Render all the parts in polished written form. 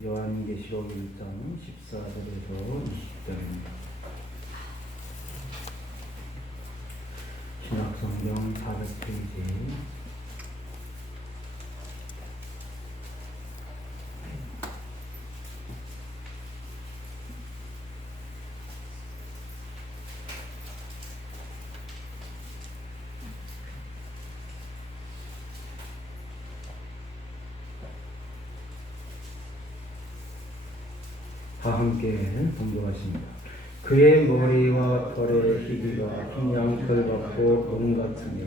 요한계시록 1장 14절에서 20절입니다. 신약성경 400페이지. 다 함께 동조하십니다. 그의 머리와 털의 희비가 흰 양털 같고 금 같으며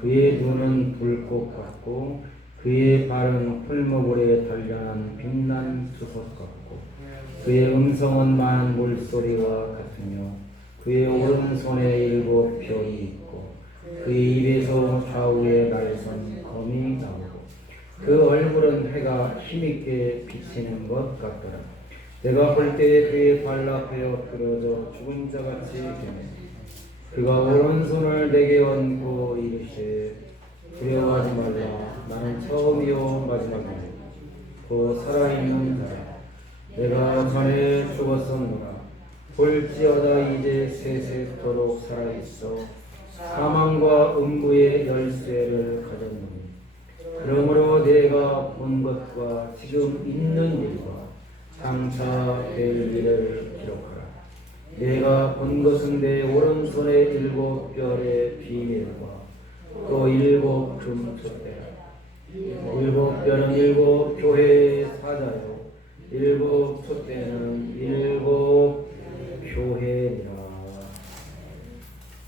그의 눈은 불꽃 같고 그의 발은 풀무불에 단련한 빛난 수석 같고 그의 음성은 많은 물소리와 같으며 그의 오른손에 7별이 있고 그의 입에서 좌우에 날선 검이 나오고 그 얼굴은 해가 힘있게 비치는 것 같더라. 내가 볼 때에 그의 발 앞에 엎드러져 죽은 자같이 되네. 그가 오른손을 내게 얹고 이르시되 두려워하지 말라. 나는 처음이요 마지막이니 또 살아있는 자라. 내가 전에 죽었었노라. 볼지어다 이제 세세토록 살아있어 사망과 음부의 열쇠를 가졌노니 그러므로 내가 본 것과 지금 있는 일과 장차 될 일을 기록하라. 내가 본 것은 내 오른손의 7별의 비밀과 또 7금 촛대라. 7별은 7교회의 사자요 7촛대는 7교회니라.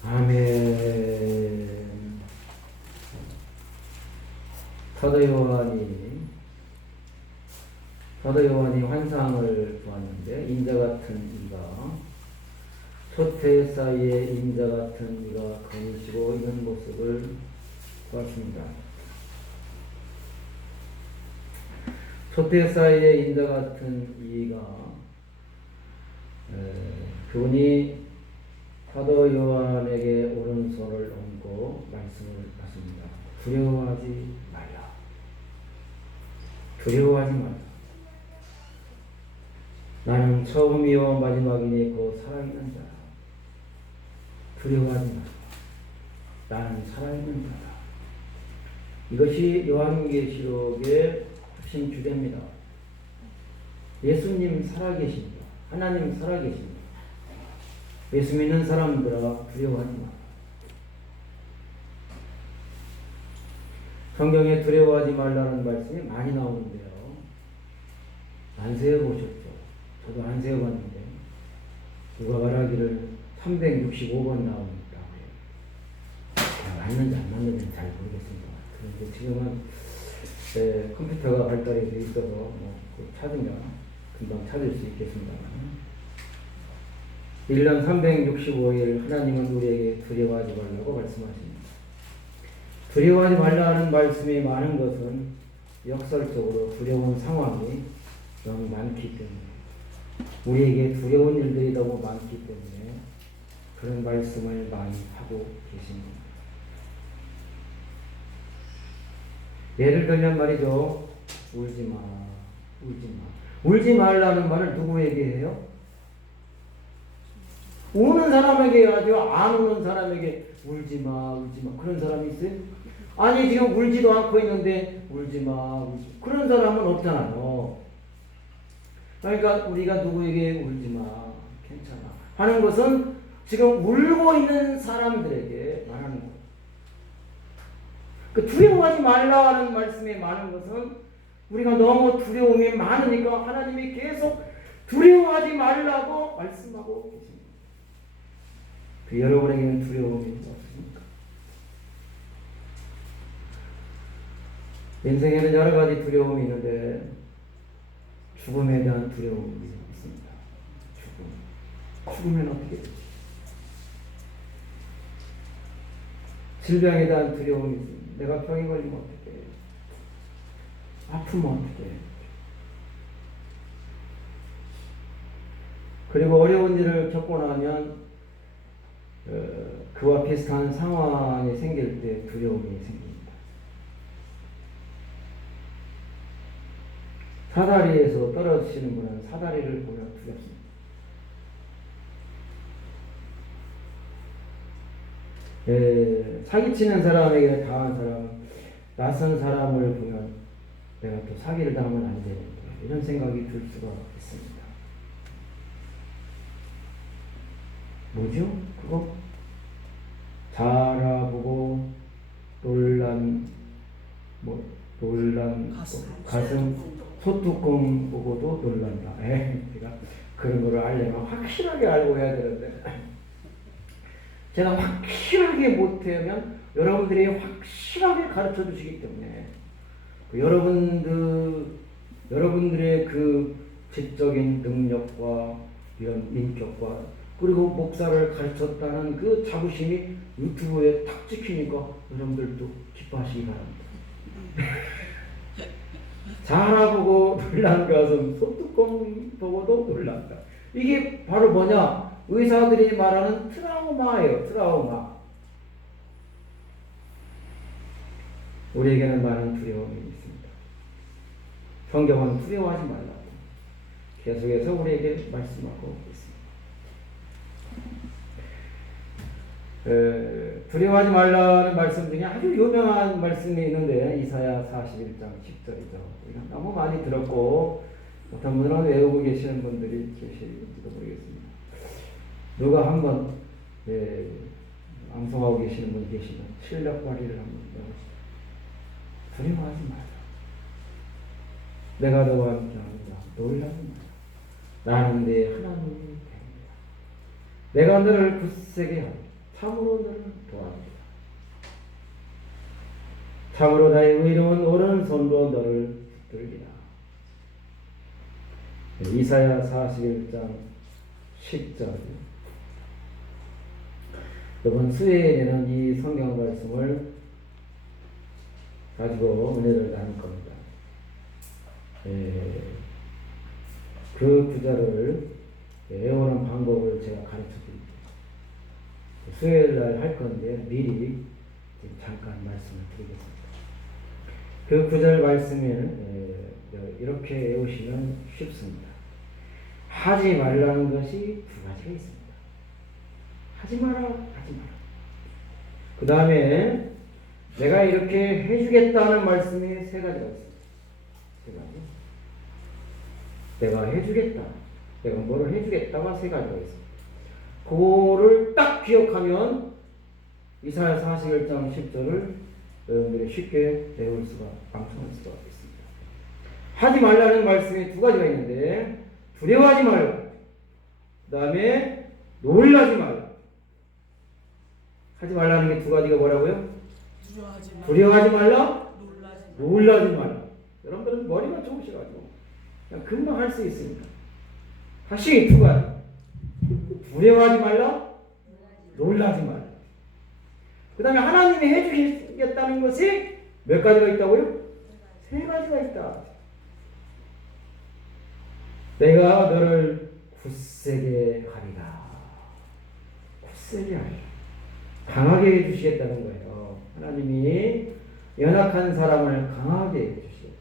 아멘. 사도 요한이 환상을 보았는데 인자 같은 이가 솥대 사이에 인자 같은 이가 거니시고 있는 모습을 보았습니다. 솥대 사이에 인자 같은 이가 그분이 사도 요한에게 오른손을 얹고 말씀을 하십니다. 두려워하지 말라. 두려워하지 말라. 나는 처음이요 마지막이니 곧 살아있는 자라. 두려워하지 마라. 나는 살아있는 자라. 이것이 요한계시록의 핵심 주제입니다. 예수님 살아계십니다. 하나님 살아계십니다. 예수 믿는 사람들아 두려워하지 마라. 성경에 두려워하지 말라는 말씀이 많이 나오는데요. 안 세어보셨죠? 저도 안 세어봤는데 누가 말하기를 365번 나옵니다. 맞는지 안 맞는지 잘 모르겠습니다. 그런데 지금은 컴퓨터가 발달이 되어 있어서 찾으면 금방 찾을 수 있겠습니다. 1년 365일 하나님은 우리에게 두려워하지 말라고 말씀하십니다. 두려워하지 말라는 말씀이 많은 것은 역설적으로 두려운 상황이 너무 많기 때문에 우리에게 두려운 일들이 너무 많기 때문에 그런 말씀을 많이 하고 계십니다. 예를 들면 말이죠. 울지 마, 울지 마. 울지 말라는 말을 누구에게 해요? 우는 사람에게 해야죠. 안 우는 사람에게 울지 마, 울지 마. 그런 사람이 있어요? 아니 지금 울지도 않고 있는데 울지 마, 울지 마. 그런 사람은 없잖아요. 그러니까 우리가 누구에게 울지 마, 괜찮아 하는 것은 지금 울고 있는 사람들에게 말하는 거예요. 그 두려워하지 말라 하는 말씀이 많은 것은 우리가 너무 두려움이 많으니까 하나님이 계속 두려워하지 말라고 말씀하고 계십니다. 그 여러분에게는 두려움이 없습니까? 인생에는 여러 가지 두려움이 있는데 죽음에 대한 두려움이 있습니다. 죽으면 어떻게 되지? 질병에 대한 두려움이 있습니다. 내가 병이 걸리면 어떻게 해? 아프면 어떻게 해? 그리고 어려운 일을 겪고 나면 그와 비슷한 상황이 생길 때 두려움이 생깁니다. 사다리에서 떨어지시는 분은 사다리를 보면 두렵습니다. 사기치는 사람에게 당한 사람은 낯선 사람을 보면 내가 또 사기를 당하면 안 되는데 이런 생각이 들 수가 있습니다. 뭐죠? 그거? 잘 알아보고 놀란 가슴 소뚜껑 보고도 놀란다. 제가 그런 거를 알려면 확실하게 알고 해야 되는데 제가 확실하게 못하면 여러분들이 확실하게 가르쳐 주시기 때문에 여러분들의 그 지적인 능력과 이런 인격과 그리고 목사를 가르쳤다는 그 자부심이 유튜브에 탁 찍히니까 여러분들도 기뻐하시기 바랍니다. 잘 알아보고 놀란 가슴 소뚜껑 보고도 놀란다. 이게 바로 뭐냐? 의사들이 말하는 트라우마예요. 트라우마. 우리에게는 많은 두려움이 있습니다. 성경은 두려워하지 말라고 계속해서 우리에게 말씀하고 있습니다. 두려워하지 말라는 말씀 중에 아주 유명한 말씀이 있는데 이사야 41장 10절이죠. 우리가 너무 많이 들었고 어떤 분들은 외우고 계시는 분들이 계실지도 모르겠습니다. 누가 한번 암송하고 계시는 분 계시면 실력 발휘를 한번 해보시죠. 두려워하지 마라. 내가 너와 함께하노라. 놀라지 마라. 나는 네 하나님이 됩니다. 내가 너를 굳세게 하리. 참으로 너를 도와주리라. 참으로 나의 의로운 오른손으로 너를 붙들리라. 이사야 41장 10절. 이번 수요일에는 이 성경 말씀을 가지고 은혜를 나눌 겁니다. 그 구절을 외우는 방법을 제가 가르쳐 드립니다. 수요일 날 할 건데 미리 잠깐 말씀을 드리겠습니다. 그 구절 말씀을 이렇게 외우시면 쉽습니다. 하지 말라는 것이 두 가지가 있습니다. 하지 마라, 하지 마라. 그 다음에 내가 이렇게 해주겠다는 말씀이 세 가지가 있습니다. 세 가지. 내가 해주겠다. 내가 뭐를 해주겠다가 세 가지가 있습니다. 그거를 딱 기억하면 이사야 41장 10절을 여러분들이 쉽게 배울 수가, 방송할 수가 있습니다. 하지 말라는 말씀이 두 가지가 있는데 두려워하지 말라. 그 다음에 놀라지 말라. 하지 말라는 게 두 가지가 뭐라고요? 두려워하지 말라. 놀라지 말라. 여러분들은 머리가 좋으셔가지고 그냥 금방 할 수 있습니다. 다시 두 가지. 두려워하지 말라. 놀라지 말라. 그 다음에 하나님이 해주시겠다는 것이 몇 가지가 있다고요? 세 가지가 있다. 내가 너를 굳세게 하리라. 굳세게 하리라. 강하게 해주시겠다는 거예요. 하나님이 연약한 사람을 강하게 해주시겠다.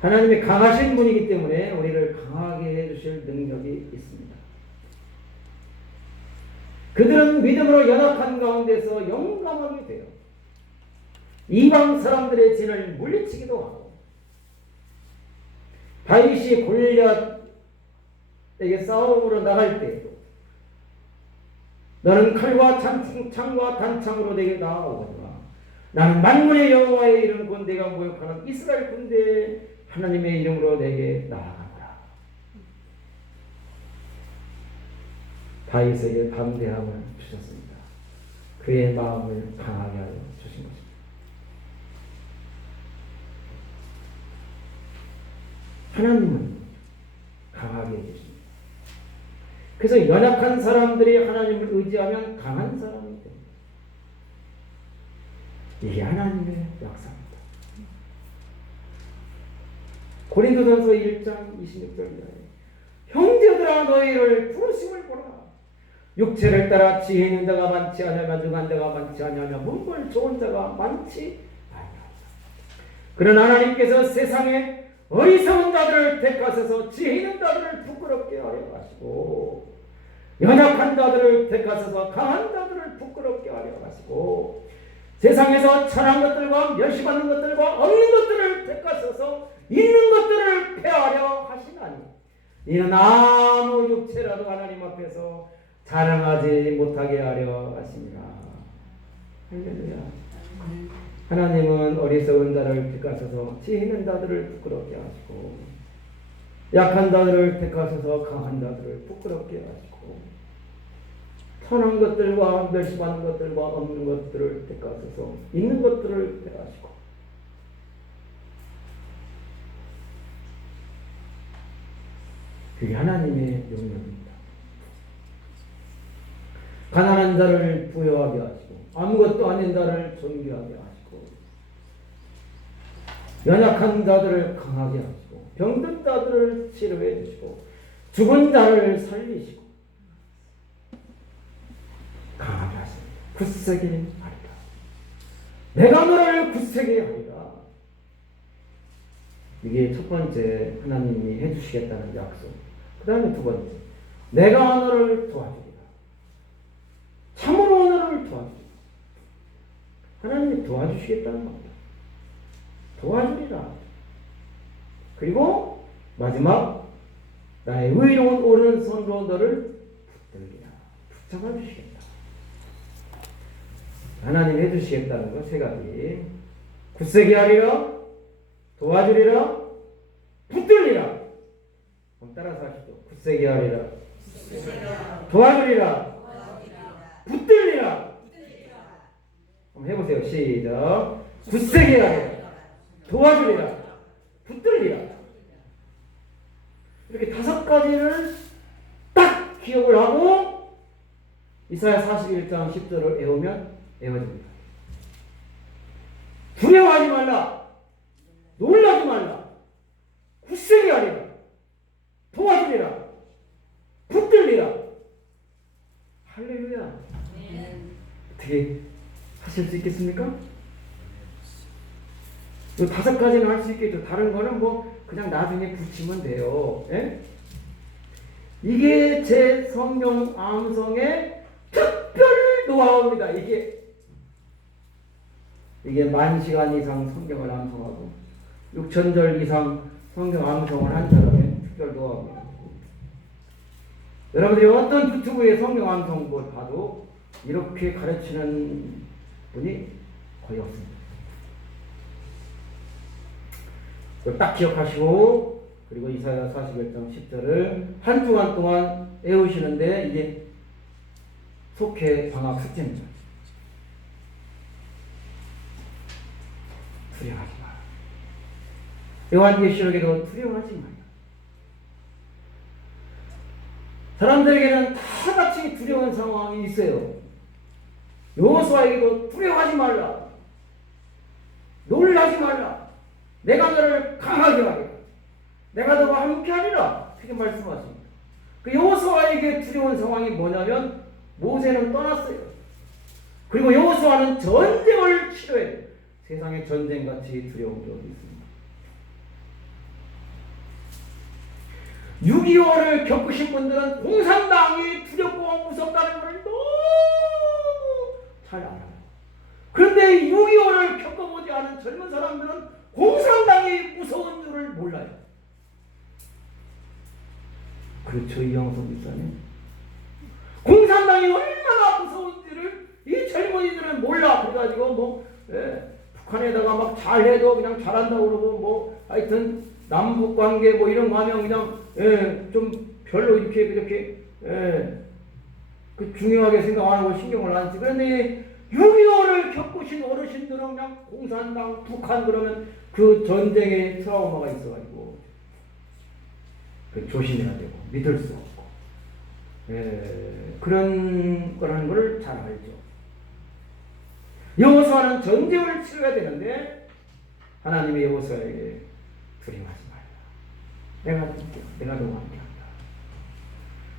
하나님이 강하신 분이기 때문에 우리를 강하게 해주실 능력이 있습니다. 그들은 믿음으로 연약한 가운데서 용감하게 돼요. 이방 사람들의 진을 물리치기도 하고 다윗이 골리앗에게 싸움으로 나갈 때에도 너는 칼과 창과 단창으로 내게 나아오거니와 나는 만군의 여호와의 이름 곧 내가 모욕하는 이스라엘 군대의 하나님의 이름으로 내게 나아가노라. 다윗에게 담대함을 주셨습니다. 그의 마음을 강하게 하여 주신 것입니다. 하나님은 강하게 해주십니다. 그래서 연약한 사람들이 하나님을 의지하면 강한 사람이 됩니다. 이게 하나님의 역사입니다. 고린도전서 1장 26절입니다. 형제들아 너희를 부르심을 보라. 육체를 따라 지혜 있는 자가 많지 않으며 능한 자가 많지 않으며 문벌 좋은 자가 많지 아니하리라. 그러나 하나님께서 세상에 어리석은 자들을 택하셔서 지혜 있는 자들을 부끄럽게 하려 하시고 연약한 자들을 택하셔서 강한 자들을 부끄럽게 하려 하시고 세상에서 천한 것들과 멸시받는 것들과 없는 것들을 택하셔서 있는 것들을 폐하려 하시나니 이는 아무 육체라도 하나님 앞에서 자랑하지 못하게 하려 하십니다. 할렐루야. 하나님은 어리석은 자를 택하셔서 지혜 있는 자들을 부끄럽게 하시고 약한 자들을 택하셔서 강한 자들을 부끄럽게 하시고 천한 것들과 멸시받는 것들과 없는 것들을 택하셔서 있는 것들을 택하시고 그게 하나님의 명령입니다. 가난한 자를 부여하게 하시고 아무것도 아닌 자를 존귀하게 하시고 연약한 자들을 강하게 하시고 병든 자들을 치료해 주시고 죽은 자를 살리시고 강하게 하십니다. 굳세게 하리라. 내가 너를 굳세게 하리라. 이게 첫 번째 하나님이 해주시겠다는 약속. 그 다음에 두 번째 내가 너를 도와주리라. 참으로 너를 도와주리라. 하나님이 도와주시겠다는 겁니다. 도와주리라. 그리고 마지막 나의 의로운 오른손으로 너를 붙들리라. 붙잡아 주시겠다. 하나님 해주시겠다는 거 세 가지. 굳세게 하리라, 도와주리라, 붙들리라. 그럼 따라서 하시죠. 굳세게 하리라, 도와주리라, 붙들리라. 한번 해보세요. 시작. 굳세게 하리라, 도와주리라, 붙들리라. 이렇게 다섯 가지를 딱 기억을 하고 이사야 41장 10절을 외우면 외워집니다. 두려워하지 말라, 놀라지 말라, 굳세게 하리라, 도와주리라, 붙들리라. 할렐루야. 어떻게 하실 수 있겠습니까? 이 다섯 가지는 할 수 있겠죠. 다른 거는 뭐 그냥 나중에 붙이면 돼요. 예? 이게 제 성령 암송의 특별 노하우입니다. 이게 10,000시간 이상 성경을 암송하고 6,000절 이상 성경 암송을 한 사람의 특별 노하우입니다. 여러분들이 어떤 유튜브에 성경 암송을 봐도 이렇게 가르치는 분이 거의 없습니다. 딱 기억하시고 그리고 이사야 41장 10절을 한 주간 동안 외우시는데 이게 속해 방학 숙제입니다. 두려워하지 마라. 요한계시록에도 두려워하지 마라. 사람들에게는 다 같이 두려운 상황이 있어요. 여호수아에게도 두려워하지 말라, 놀라지 말라, 내가 너를 강하게 하리라, 내가 너와 함께 하리라. 그렇게 말씀하십니다. 그 여호수아에게 두려운 상황이 뭐냐면 모세는 떠났어요. 그리고 여호수아는 전쟁을 치러야 돼요. 세상에 전쟁같이 두려운 적이 있습니다. 6.25를 겪으신 분들은 공산당이 두렵고 무섭다는 것을 너무 잘 알아요. 그런데 6.25를 겪어보지 않은 젊은 사람들은 공산당이 무서운 줄을 몰라요. 그렇죠, 이영선 목사님. 공산당이 얼마나 무서운지를 이 젊은이들은 몰라. 그래가지고 북한에다가 막 잘해도 그냥 잘한다고 그러고 하여튼 남북 관계 이런 거 하면 그냥 좀 별로 이렇게 그 중요하게 생각 안 하고 신경을 안 쓰고. 그런데 6.25를 겪으신 어르신들은 그냥 공산당, 북한 그러면 그 전쟁에 트라우마가 있어가지고 조심해야 되고 믿을 수 없고 그런 거라는 걸 잘 알죠. 여호수아는 전쟁을 치러야 되는데 하나님의 여호수아에게 두려워하지 말라, 내가 너와 함께한다,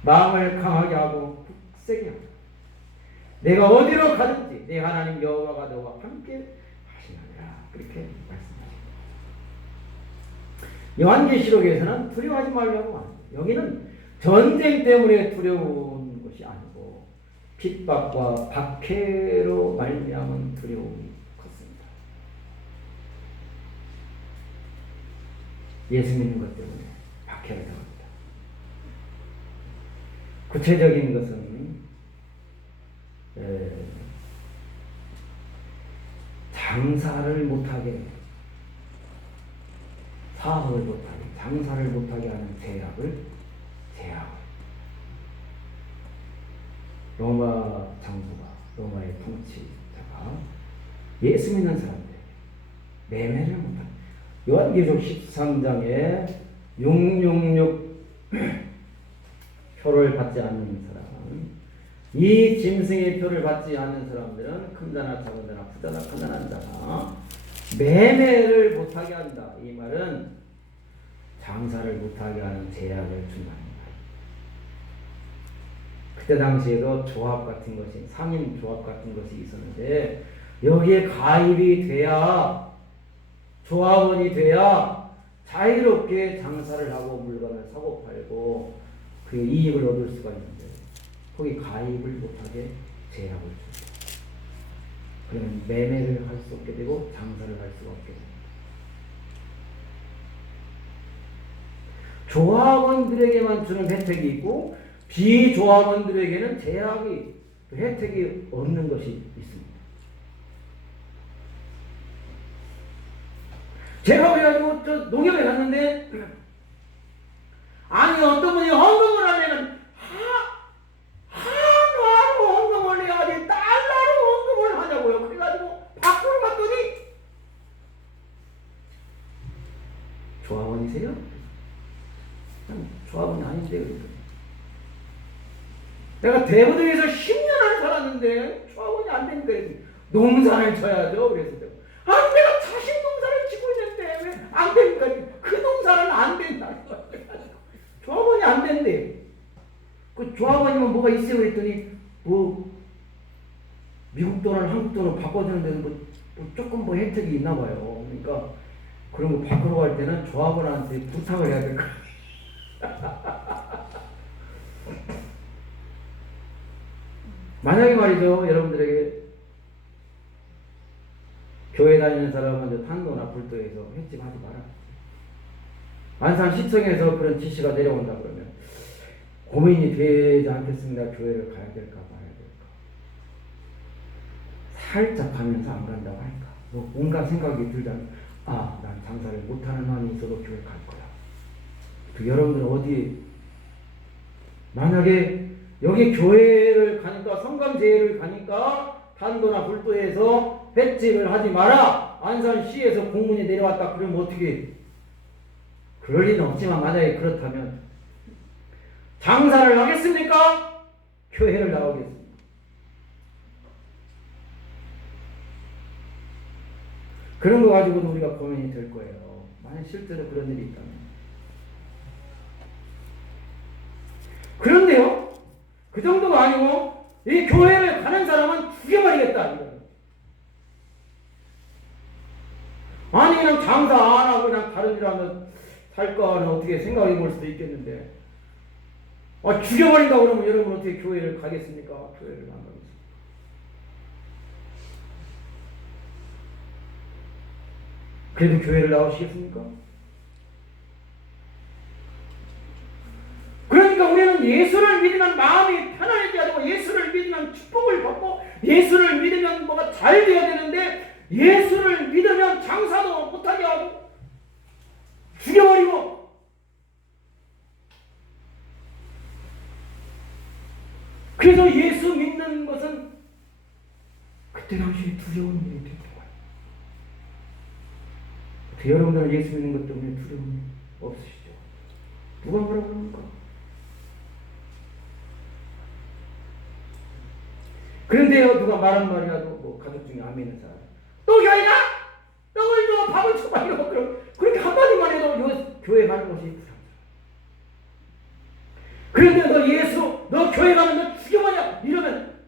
마음을 강하게 하고 굳세게 한다, 내가 어디로 가든지 내 하나님 여호와가 너와 함께 하시느니라. 그렇게 말씀하십니다. 요한계시록에서는 두려워하지 말라고 합니다. 여기는 전쟁 때문에 두려운 것이 아니고 핍박과 박해로 말미암은 두려움이 컸습니다. 예수 믿는 것 때문에 박해를 당합니다. 구체적인 것은 장사를 못하게, 사업을 못하게, 장사를 못하게 하는 제약을 로마 정부가, 로마의 통치자가 예수 믿는 사람들에게 매매를 못하는, 요한계시록 13장에 666 표를 받지 않는 사람은, 이 짐승의 표를 받지 않는 사람들은 큰 자나 작은 자나 부자나 가난한 자나 매매를 못하게 한다. 이 말은 장사를 못하게 하는 제약을 준다는 거예요. 그때 당시에도 조합 같은 것이, 상인 조합 같은 것이 있었는데 여기에 가입이 돼야, 조합원이 돼야 자유롭게 장사를 하고 물건을 사고 팔고 그 이익을 얻을 수가 있는데 거기 가입을 못하게 제약을 줍니다. 그러면 매매를 할 수 없게 되고 장사를 할 수가 없게 됩니다. 조합원들에게만 주는 혜택이 있고 비조합원들에게는 제약이, 혜택이 없는 것이 있습니다. 제가 그래가지고 저 농협에 갔는데, 아니 어떤 분이 헌금을 하려면 한화로 헌금을 해야지 달러로 헌금을 하냐고요. 그래가지고 밖으로 갔더니 조합원이세요? 조합원이 아닌데 그랬더니, 내가 대구동에서 10년을 살았는데 조합원이 안 되니까 농사를 쳐야죠. 그래서 아니 내가 자식 농사를 짓고 있는데 왜 안 되니까 그 농사는 안 된다. 조합원이 안 된대. 그 조합원이면 뭐가 있어요? 그랬더니 뭐 미국 돈을 한국 돈으로 바꿔주는 데는 뭐 조금 뭐 혜택이 있나 봐요. 그러니까 그런 거 바꾸러 갈 때는 조합원한테 부탁을 해야 될 거예요. 만약에 말이죠, 여러분들에게 교회 다니는 사람은 탄도나 불도에서 횟집 하지 마라. 안산시청에서 그런 지시가 내려온다 그러면 고민이 되지 않겠습니다. 교회를 가야 될까 말아야 될까. 살짝 가면서 안 간다고 할까. 뭐 온갖 생각이 들자면, 아, 난 장사를 못하는 한이 있어도 교회 갈 거야. 그 여러분들은 어디, 만약에 여기 교회를 가니까, 성감제회를 가니까 탄도나 불도에서 횟집을 하지 마라. 안산시에서 공문이 내려왔다. 그러면 어떻게? 그럴 리는 없지만 만약에 그렇다면 장사를 하겠습니까? 교회를 나오겠습니까? 그런 거 가지고도 우리가 고민이 될 거예요. 만약 실제로 그런 일이 있다면. 그런데요, 그 정도가 아니고 이 교회를 가는 사람은 죽여버리겠다. 이거는. 아니 그냥 장사 안 하고 그냥 다른 일 하면 살까는 어떻게 생각해 볼 수도 있겠는데, 아, 죽여버린다 그러면 여러분 어떻게 교회를 가겠습니까? 교회를 안 가겠습니까? 그래도 교회를 나오시겠습니까? 그러니까 우리는 예수를 믿으면 마음이 편안해지고, 예수를 믿으면 축복을 받고, 예수를 믿으면 뭐가 잘 돼야 되는데, 예수를 믿으면 장사도 못하게 하고 죽여버리고, 그래서 예수 믿는 것은 그때 당시에 두려운 일이 됐던 거예요. 여러분들은 예수 믿는 것 때문에 두려움이 없으시죠? 누가 뭐라고 그럽니까? 그런데요, 누가 말한 말이라도 뭐 가족 중에 안 믿는 사람, 또 교회 가? 떡을 줘, 밥을 줘, 막 이러고 그렇게 한마디만 해도 교회 가는 것이 부담스러워. 그런데 너 예수, 너 교회 가면 너 죽여버려! 이러면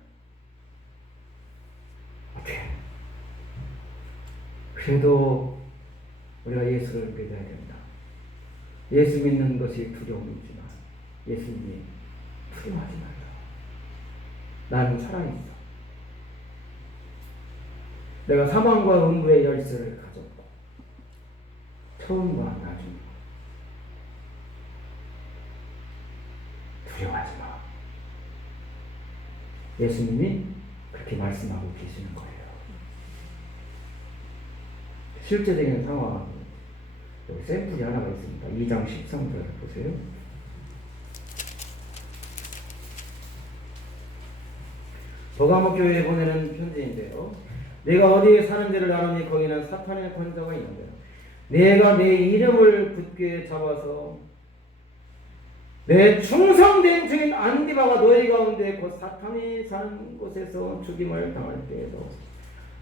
어떻게? 그래도 우리가 예수를 믿어야 된다. 예수 믿는 것이 두려움이지만 예수님이 두려워하지 말라. 나는 살아있어. 내가 사망과 음부의 열쇠를 가졌고 처음과 나중 두려워하지 마. 예수님이 그렇게 말씀하고 계시는 거예요. 실제적인 상황, 여기 샘플이 하나가 있습니다. 2장 13절 보세요. 버가모 교회에 보내는 편지인데요. 내가 어디에 사는지를 아노니 거기는 사탄의 권자가 있는데 내가 내 이름을 굳게 잡아서 내 충성된 증인 안디바가 너희 가운데 곧 사탄이 사는 곳에서 죽임을 당할 때에도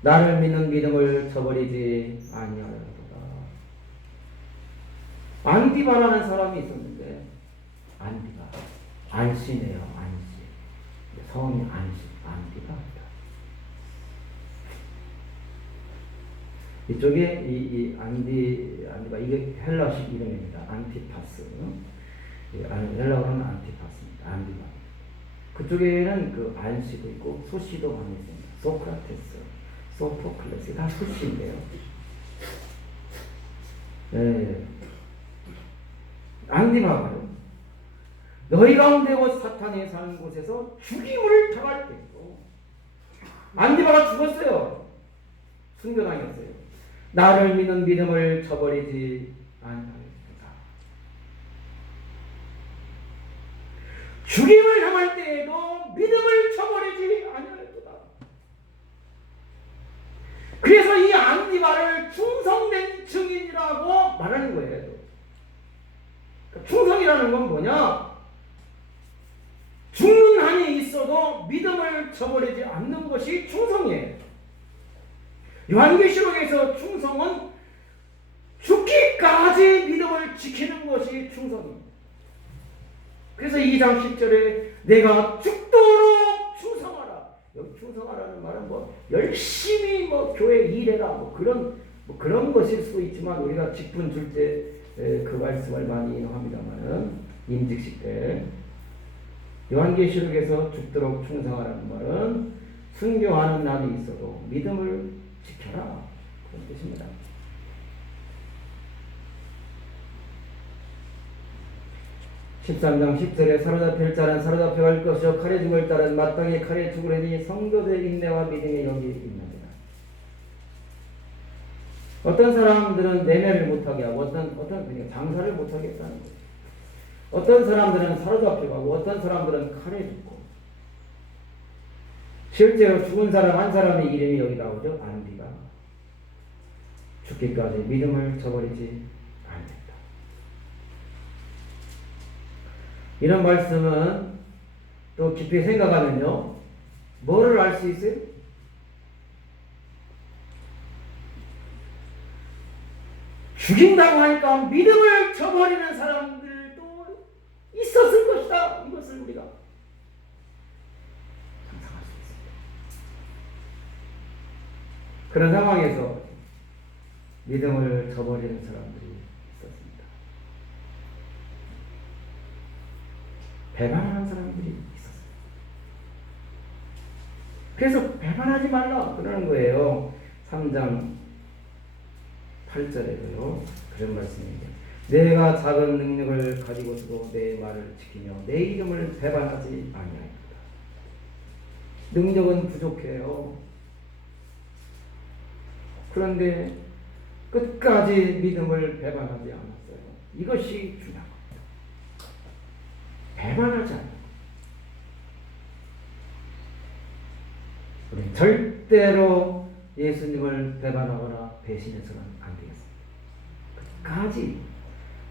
나를 믿는 믿음을 저버리지 아니하리로다. 안디바라는 사람이 있었는데 안디바 안씨네요. 안씨 성이 안씨 안디바입니다. 이쪽에 이 안디바 이게 헬라식 이름입니다. 안티파스. 헬라어로는 안티파스입니다. 안디바. 그쪽에는 그 안씨도 있고 소씨도 많이 있습니다. 소크라테스, 소포클레스 다 소씨인데요. 네. 안디바가요. 너희 가운데 곧 사탄이 사는 곳에서 죽임을 당할 때도 안디바가 죽었어요. 순교당했어요. 나를 믿는 믿음을 저버리지 아니하리로다. 죽임을 당할 때에도 믿음을 저버리지 아니하리로다. 그래서 이 안디바를 충성된 증인이라고 말하는 거예요. 충성이라는 건 뭐냐? 죽는 한이 있어도 믿음을 저버리지 않는 것이 충성이에요. 요한계시록에서 충성은 죽기까지 믿음을 지키는 것이 충성입니다. 그래서 2장 10절에 내가 죽도록 충성하라. 여기 충성하라는 말은 뭐 열심히 뭐 교회 일해라 그런 것일 수도 있지만 우리가 직분 줄 때 그 말씀을 많이 인용합니다만은 임직식 때 요한계시록에서 죽도록 충성하라는 말은 순교하는 날이 있어도 믿음을 지켜라 그런 뜻입니다. (13장 10절에) 사로잡힐 자는 사로잡혀갈 것이요 칼에 죽을 자는 마땅히 칼에 죽으려니 성도들의 인내와 믿음이 여기 있느니라. 어떤 사람들은 매매를 못하게 하고 어떤 장사를 못하게 했다는 거예요. 어떤 사람들은 사로잡혀가고 어떤 사람들은 칼에 죽고 실제로 죽은 사람 한 사람의 이름이 여기 나오죠. 안디가 죽기까지 믿음을 저버리지 않는다. 이런 말씀은 또 깊이 생각하면요. 뭐를 알 수 있어요? 죽인다고 하니까 믿음을 저버리는 사람들도 있었을 것이다. 이것을 우리가 상상할 수 있습니다. 그런 상황에서 믿음을 저버리는 사람들이 있었습니다. 배반하는 사람들이 있었어요. 그래서 배반하지 말라 그러는 거예요. 3장 8절에도요. 그런 말씀입니다. 내가 작은 능력을 가지고서도 내 말을 지키며 내 이름을 배반하지 아니하였다. 능력은 부족해요. 그런데 끝까지 믿음을 배반하지 않았어요. 이것이 중요한 겁니다. 배반하지 않는 것. 우리는 절대로 예수님을 배반하거나 배신해서는 안 되겠습니다. 끝까지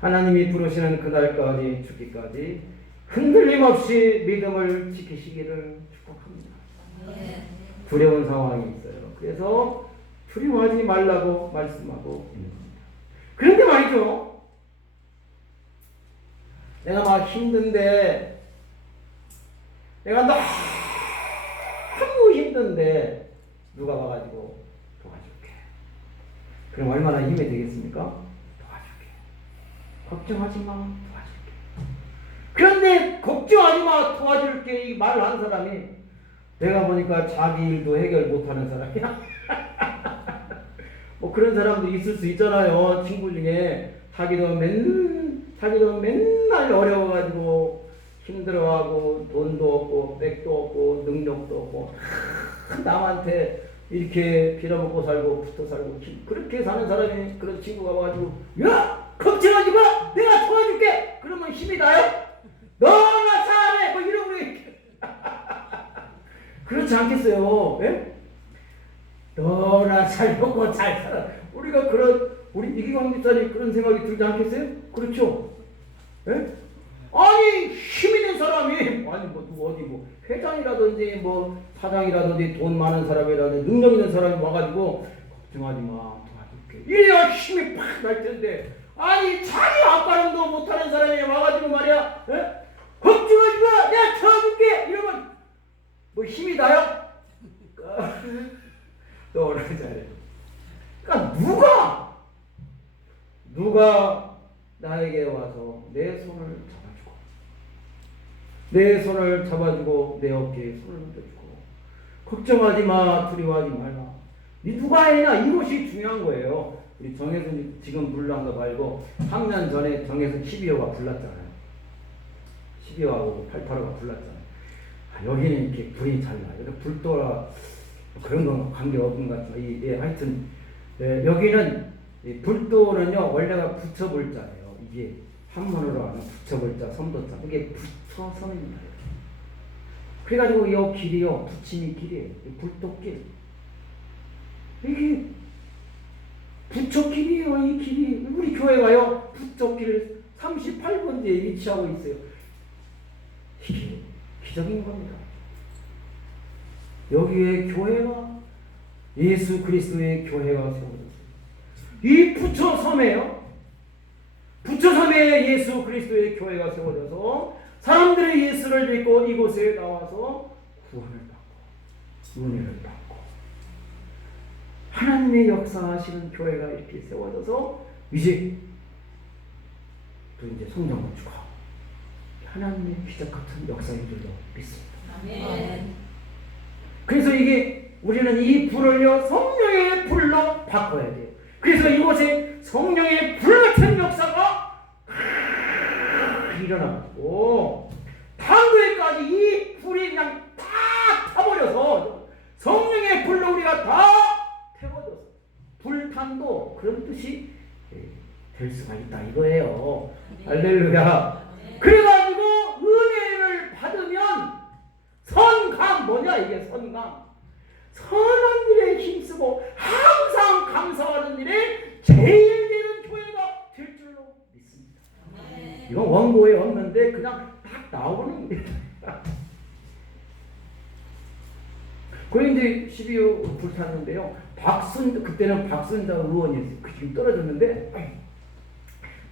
하나님이 부르시는 그날까지 죽기까지 흔들림 없이 믿음을 지키시기를 축복합니다. 두려운 상황이 있어요. 그래서 두려워하지 말라고 말씀하고 있는 겁니다. 그런데 말이죠. 내가 막 힘든데 내가 너무 힘든데 누가 와가지고 도와줄게. 그럼 얼마나 힘이 되겠습니까? 도와줄게. 걱정하지 마, 도와줄게. 그런데 걱정하지 마, 도와줄게 이 말 한 사람이 내가 보니까 자기 일도 해결 못하는 사람이야. 뭐 그런 사람도 있을 수 있잖아요. 친구 중에 자기도 맨날 어려워가지고 힘들어하고 돈도 없고 백도 없고 능력도 없고 남한테 이렇게 빌어먹고 살고 붙어 살고 그렇게 사는 사람이 그런 친구가 와가지고 야 걱정하지 마 내가 도와줄게 그러면 힘이 나요? 너나 잘해 뭐 이러고 그렇지 않겠어요? 예? 너나 잘 먹고 잘 살아 우리가 우리 이기광 집사님 그런 생각이 들지 않겠어요? 그렇죠? 예? 아니 힘 있는 사람이 아니 뭐 누구 어디 뭐 회장이라든지 뭐 사장이라든지 돈 많은 사람이라든지 능력 있는 사람이 와가지고 걱정하지 마 도와줄게 이래야 힘이 팍 날 텐데 아니 자기 아빠는도 못하는 사람이 와가지고 말이야 에? 걱정하지 마 내가 도와줄게 이러면 뭐 힘이 나요? 너나 잘해. 그러니까 누가 나에게 와서 내 손을 잡아주고 내 어깨에 손을 얹어주고 걱정하지 마 두려워하지 말라 니 누가 했냐 이것이 중요한 거예요. 우리 정혜선 지금 불러한 거 말고 3년 전에 정혜선 12호가 불렀잖아요. 12호하고 88호가 불렀잖아요. 여기는 이렇게 불이 잘 나요. 불도라 그런 건 관계없는 것 같지만 예, 하여튼 여기는 불도는요 원래가 부처불자예요. 이게 한문으로 하는 부처불자 섬도자 이게 부처섬입니다. 그래가지고 이 길이요 부침이 길이에요. 불도길 이게 부처길이에요. 이 길이 우리 교회가요 부처길 38번지에 위치하고 있어요. 이게 기적인 겁니다. 여기에 교회가 예수 그리스도의 교회가 세워졌어요. 이 부처섬에요. 부처섬에 예수 그리스도의 교회가 세워져서 사람들의 예수를 믿고 이곳에 나와서 구원을 받고 은혜를 받고 하나님의 역사하시는 교회가 이렇게 세워져서 이제 또 이제 성령 건축하고 하나님의 기적 같은 역사인 줄로 믿습니다. 아멘. 그래서 이게 우리는 이 불을요 성령의 불로 바꿔야 돼요. 그래서 이곳에 성령의 불 같은 역사가 일어나고 당도에까지 이 불이 그냥 다 타버려서 성령의 불로 우리가 다 태워져서 불탄도 그런 뜻이 될 수가 있다 이거예요. 할렐루야. 그래가지고 은혜를 받으면 선감 뭐냐 이게 선감 선한 일에 힘쓰고 항상 감사하는 일에 제일 되는 교회가 될 줄로 믿습니다. 이건 원고에 없는데 그냥 딱 나오는 겁니다. 그 이제 12호 불탔는데요. 그때는 박순자 의원이었어요. 그 지금 떨어졌는데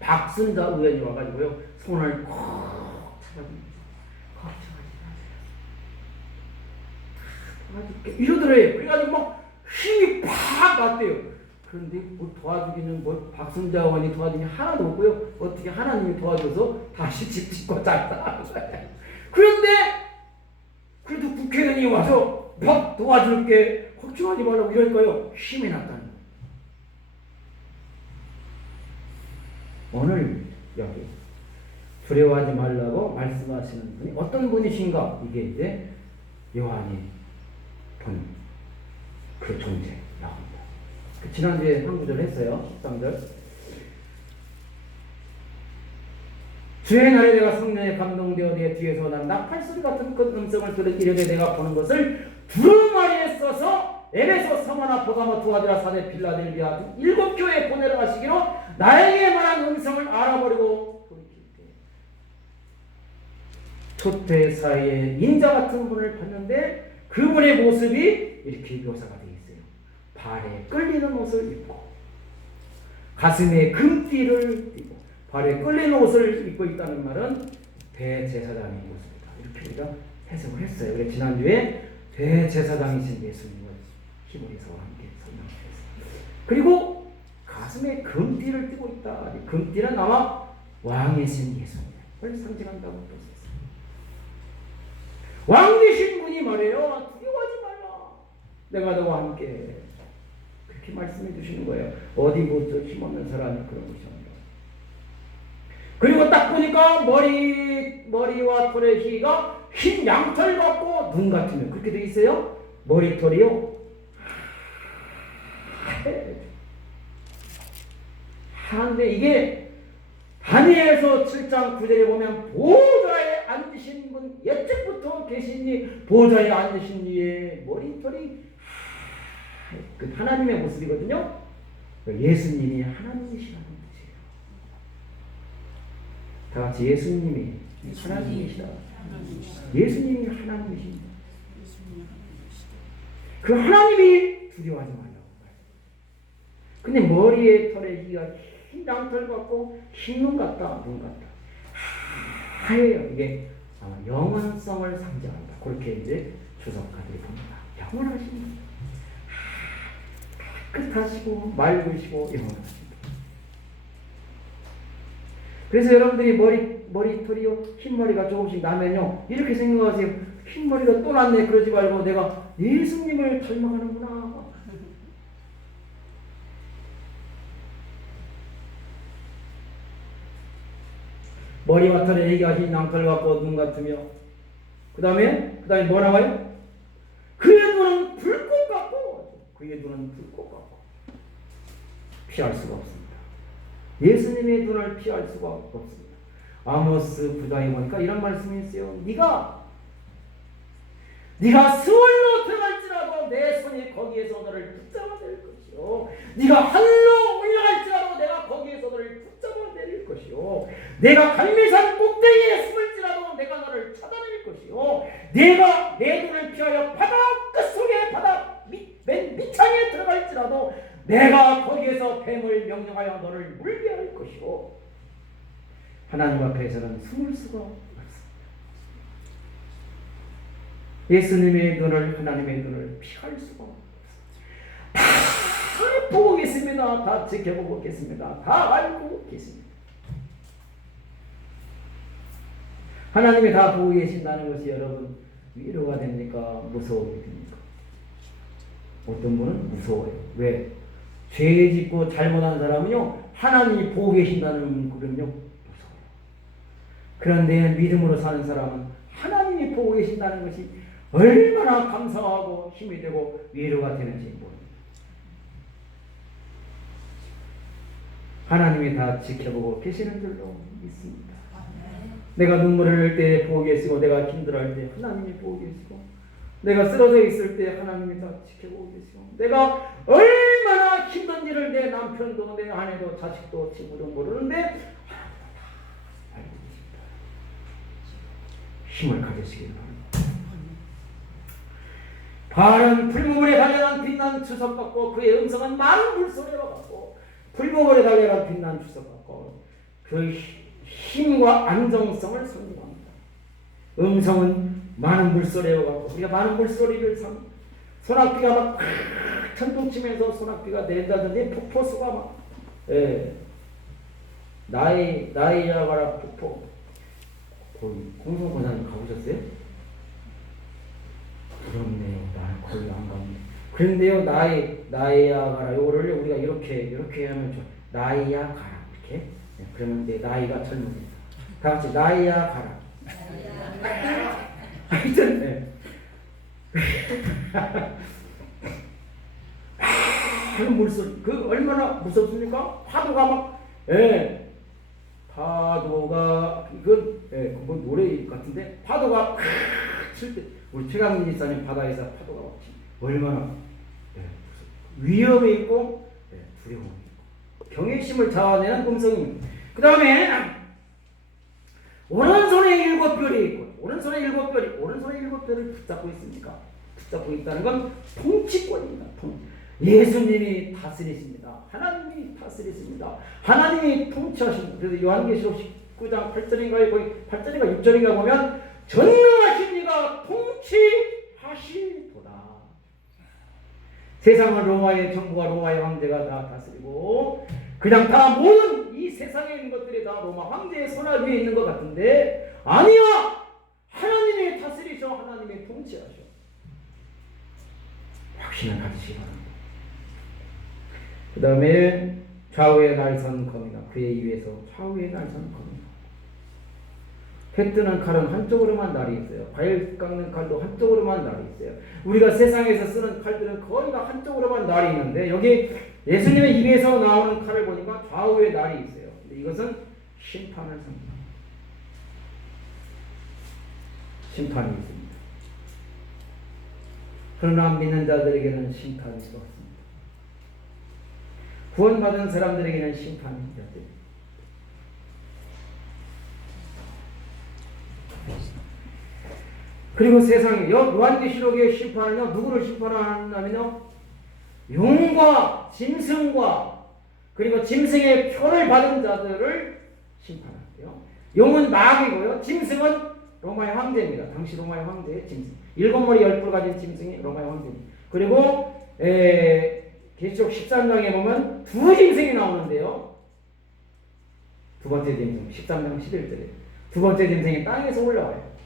박순자 의원이 와가지고요 손을 콕 잡아줍니다. 도와줄게 이러더래요. 그래가지고 막 힘이 팍 났대요. 그런데 뭐 도와주기는 뭐 박순자 의원이 도와주니 하나도 없고요. 어떻게 하나님이 도와줘서 다시 집 짓고 잤다. 그런데 그래도 국회의원이 와서 막 도와줄게 걱정하지 말라고 이러니까요 힘이 났다는 거예요. 오늘 여기 두려워하지 말라고 말씀하시는 분이 어떤 분이신가 이게 이제 요한이 본 그 존재 나옵니다. 지난주에 한 구절 했어요. 13절 주의 날에 내가 성령에 감동되어 내 뒤에서 난 나팔소리 같은 큰 음성을 들은 이르되 내가 보는 것을 두루마리에 써서 에베소, 서머나, 보가모, 두아디라, 사데, 빌라델비아 등 7교회에 보내러 가시기로 나에게 말한 음성을 알아버리고 돌이킬 때 초대 사이에 인자 같은 분을 봤는데 그분의 모습이 이렇게 묘사가 되어 있어요. 발에 끌리는 옷을 입고 가슴에 금띠를 띠고 발에 끌리는 옷을 입고 있다는 말은 대제사장의 모습이다. 이렇게 우리가 해석을 했어요. 그래서 지난주에 대제사장이신 예수님을 히브리서와 함께 설명했어요. 그리고 가슴에 금띠를 띠고 있다. 금띠는 아마 왕이신 예수님을 상징한다고 볼 수 있습니다. 왕 되신 분이 말해요. 두려워하지 말라. 내가 너와 함께. 그렇게 말씀해 주시는 거예요. 어디 못 힘없는 사람이 그런 것이 아니라. 그리고 딱 보니까 머리와 털의 희가 흰 양털 같고 눈 같으면 그렇게 돼 있어요. 머리털이요. 하는데 이게 다니엘서 7장 9절에 보면 보좌에 앉으신 분 옛적부터 계시니 보좌에 앉으신 이의 머리털이 그 하나님의 모습이거든요. 예수님이 하나님이시라는 뜻이에요. 다 같이 예수님이 하나님이시다. 예수님이 하나님이십니다. 그 하나님이 두려워하지 말라고. 근데 머리에 털에 희가 흰 양털 같고 흰 눈 같다, 눈 같다. 하얘요. 이게 영원성을 상징한다. 그렇게 이제 주석가들이 봅니다. 영원하십니다. 깨끗하시고 맑으시고 영원하십니다. 그래서 여러분들이 머리털이요 흰머리가 조금씩 나면요 이렇게 생각하세요. 흰머리가 또 났네. 그러지 말고 내가 예수님을 닮아가는구나. 머리와 털에 희가 흰 양털 같고 눈 같으며 그 다음에 뭐 나와요? 그의 눈은 불꽃 같고 그의 눈은 불꽃 같고 피할 수가 없습니다. 예수님의 눈을 피할 수가 없습니다. 아모스 9장에 보니까 이런 말씀이 있어요. 네가 스월로 들어갈지라도 내 손이 거기에서 너를 붙잡아낼 것이요 네가 하늘로 올라갈지라도 내가 거기에서 너를 붙잡아낼 것이요 내가 갈매산 꼭대기에 숨을지라도 내가 너를 찾아낼 것이요 내가 내 눈을 피하여 바다 끝속에 바다 맨 밑창에 들어갈지라도 내가 거기에서 뱀을 명령하여 너를 물게 할 것이요 하나님 앞에서는 숨을 수가 없습니다. 예수님의 눈을 하나님의 눈을 피할 수가 없습니다. 다 보고 계십니다. 다 지켜보고 계십니다. 다 알고 계십니다. 하나님이 다 보고 계신다는 것이 여러분 위로가 됩니까? 무서움이 됩니까? 어떤 분은 무서워요. 왜? 죄 짓고 잘못한 사람은요 하나님이 보고 계신다는 그럼요 무서워요. 그런데 믿음으로 사는 사람은 하나님이 보고 계신다는 것이 얼마나 감사하고 힘이 되고 위로가 되는지 모릅니다. 하나님이 다 지켜보고 계시는 줄로 믿습니다. 내가 눈물을 흘릴 때 보고 계시고 내가 힘들어할 때 하나님이 보고 계시고 내가 쓰러져 있을 때 하나님이 다 지켜보고 계시고 내가 얼마나 힘든 일을 내 남편도 내 아내도 자식도 친구도 모르는데 하나님은 다 알고 계십니다. 힘을 가지시길 바랍니다. 발은 풀무불에 달려난 빛난 주석 같고 그의 음성은 많은 물소리와 같고 풀무불에 달려난 빛난 주석 같고 그 힘과 안정성을 상징합니다. 음성은 많은 물소리와 같고 우리가 많은 물소리를 소낙비가 막 천둥치면서 소낙비가 내린다든지 폭포수가 막 나이아가라 폭포 거기 공성고사님 가보셨어요? 부럽네요. 나는 거기 안 갔네. 그런데요 나이아가라 요거를 우리가 이렇게 하면 좀 나이아가라 이렇게 그러면 내 나이가 젊어집니다. 다 같이 나이아가라. 하여튼 물소리 그 얼마나 무섭습니까? 파도가 막 파도가 이건 뭐 노래 같은데 파도가 칠 때 우리 최강민 집사님 바다에서 파도가 막 얼마나 위험이 있고 두려움이 있고 경외심을 자아내는 음성입니다. 그 다음에 오른손에 7별이 있고 오른손에 7별을 붙잡고 있습니까? 붙잡고 있다는 건 통치권입니다. 예수님이 다스리십니다. 하나님이 다스리십니다. 하나님이 통치하십니다. 그래서 요한계시록 19장 8절인가 거의 8절인가 6절인가 보면 전능하신 이가 통치하시도다. 세상은 로마의 정부와 로마의 황제가 다 다스리고 그 그냥 다 모든 이 세상에 있는 것들이 다 로마 황제의 손아 위에 있는 것 같은데 아니야! 하나님이 다스리셔. 하나님이 통치하셔. 확신을 가지시기 바랍니다. 그 다음에 좌우의 날선 검이나 그의 입에서 좌우의 날선 검이나 해 뜨는 칼은 한쪽으로만 날이 있어요. 과일 깎는 칼도 한쪽으로만 날이 있어요. 우리가 세상에서 쓰는 칼들은 거의 다 한쪽으로만 날이 있는데 여기 예수님의 입에서 나오는 칼을 보니까 좌우에 날이 있어요. 근데 이것은 심판을 상징합니다. 심판이 있습니다. 그러나 믿는 자들에게는 심판이 없습니다. 구원받은 사람들에게는 심판이 있습니다. 그리고 세상에 요한계시록의 심판은요, 누구를 심판하냐면요, 용과 짐승과 그리고 짐승의 표를 받은 자들을 심판하고요. 용은 마귀고요, 짐승은 로마의 황제입니다. 당시 로마의 황제의 짐승. 7머리 10뿔 가진 짐승이 로마의 황제입니다. 그리고 계시록 13장에 보면 두 짐승이 나오는데요. 두 번째 짐승 13장 11절에 두 번째 짐승이 땅에서 올라와요.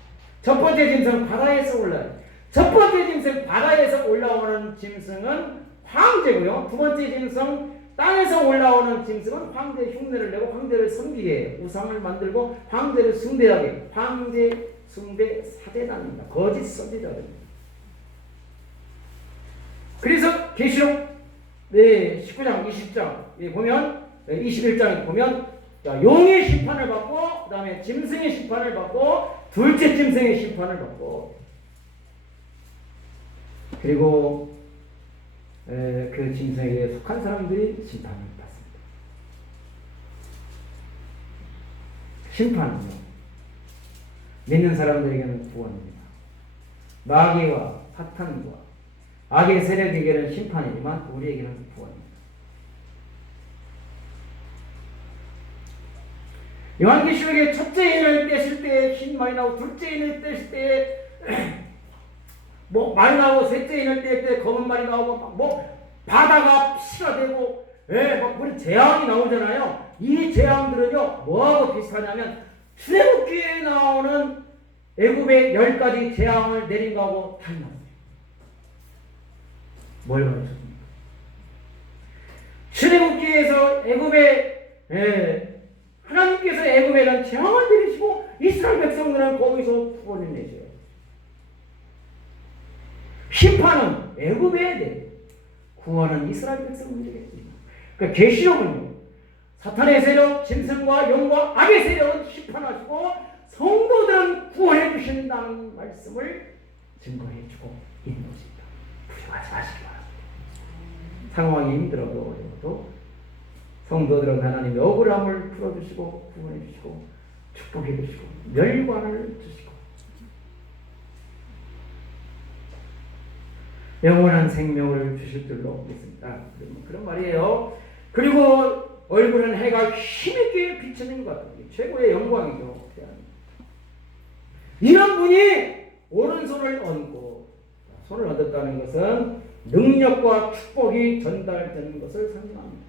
첫 번째 짐승은 바다에서 올라와요. 첫 번째 짐승 바다에서 올라오는 짐승은 황제고요. 두 번째 짐승 땅에서 올라오는 짐승은 황제 흉내를 내고 황제를 섬기게 해요. 우상을 만들고 황제를 숭배하게 해요. 황제 숭배 사대단입니다. 거짓 선지자들입니다. 그래서 계시록 19장 20장 보면 21장에 보면 용의 심판을 받고 그 다음에 짐승의 심판을 받고 둘째 짐승의 심판을 받고 그리고 그 짐승에게 속한 사람들이 심판을 받습니다. 심판은요, 믿는 사람들에게는 구원입니다. 마귀와 사탄과 악의 세력에게는 심판이지만 우리에게는 구원입니다. 요한계시록의 첫째 인을 떼실 때 흰 많이 나오고 둘째 인을 떼실 때 뭐 많이 나오고 셋째 인을 뗄 때 검은 말이 나오고 뭐 바다가 피가 되고 막 그런 재앙이 나오잖아요. 이 재앙들은요 뭐하고 비슷하냐면 출애굽기에 나오는 애굽의 10가지 재앙을 내린 거하고 달라요. 뭘 가르쳤습니까? 출애굽기에서 애굽의 하나님께서 애굽에는 재앙을 내리시고 이스라엘 백성들은 거기서 구원을 내셔요. 심판은 애굽에 대해 구원은 이스라엘 백성들에게 있습니다. 그러니까 계시록은요, 사탄의 세력, 짐승과 영과 악의 세력은 심판하시고 성도들은 구원해 주신다는 말씀을 증거해 주고 있는 것입니다. 두려워하지 마시기 바랍니다. 상황이 힘들어도 어려워도 성도들은 하나님의 억울함을 풀어주시고 구원해 주시고 축복해 주시고 멸관을 주시고 영원한 생명을 주실 줄로 믿습니다. 그런 말이에요. 그리고 얼굴은 해가 힘있게 비치는 것 같아요. 최고의 영광이죠. 이런 분이 오른손을 얹고 손을 얹었다는 것은 능력과 축복이 전달되는 것을 상징합니다.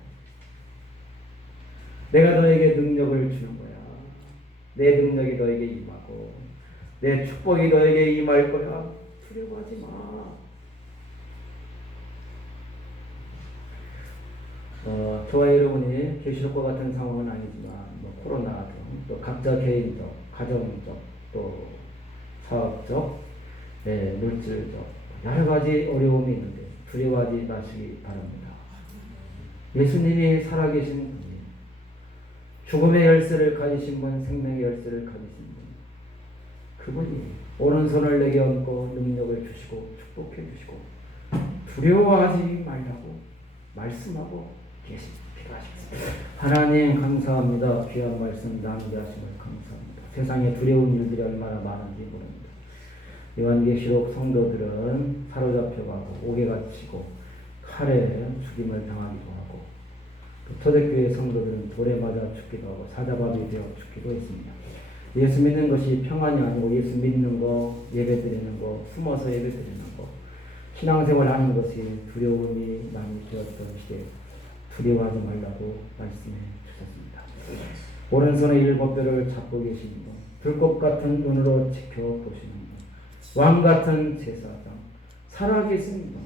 내가 너에게 능력을 주는 거야. 내 능력이 너에게 임하고 내 축복이 너에게 임할 거야. 두려워하지 마. 저와 여러분이 계시록과 같은 상황은 아니지만 코로나 등 또 각자 개인적, 가정적, 또 사업적, 물질적 여러 가지 어려움이 있는데 두려워하지 마시기 바랍니다. 예수님이 살아계신 분이에요. 죽음의 열쇠를 가지신 분, 생명의 열쇠를 가지신 분, 그분이 오른손을 내게 얹고 능력을 주시고 축복해 주시고 두려워하지 말라고 말씀하고 계십니다. 기도하십시오. 하나님 감사합니다. 귀한 말씀 낭비하심을 감사합니다. 세상에 두려운 일들이 얼마나 많은지 모릅니다. 요한계시록 성도들은 사로잡혀가고 옥에 갇히고 칼에 죽임을 당하기도 하고 또 초대교회 성도들은 돌에 맞아 죽기도 하고 사자밥이 되어 죽기도 했습니다. 예수 믿는 것이 평안이 아니고 예수 믿는 거, 예배드리는 거, 숨어서 예배드리는 거, 신앙생활 하는 것이 두려움이 많이 되었던 시대에 두려워하지 말라고 말씀해 주셨습니다. 오른손에 7별을 잡고 계신 분, 불꽃 같은 눈으로 지켜보시는 분, 왕 같은 제사장, 살아계신 분,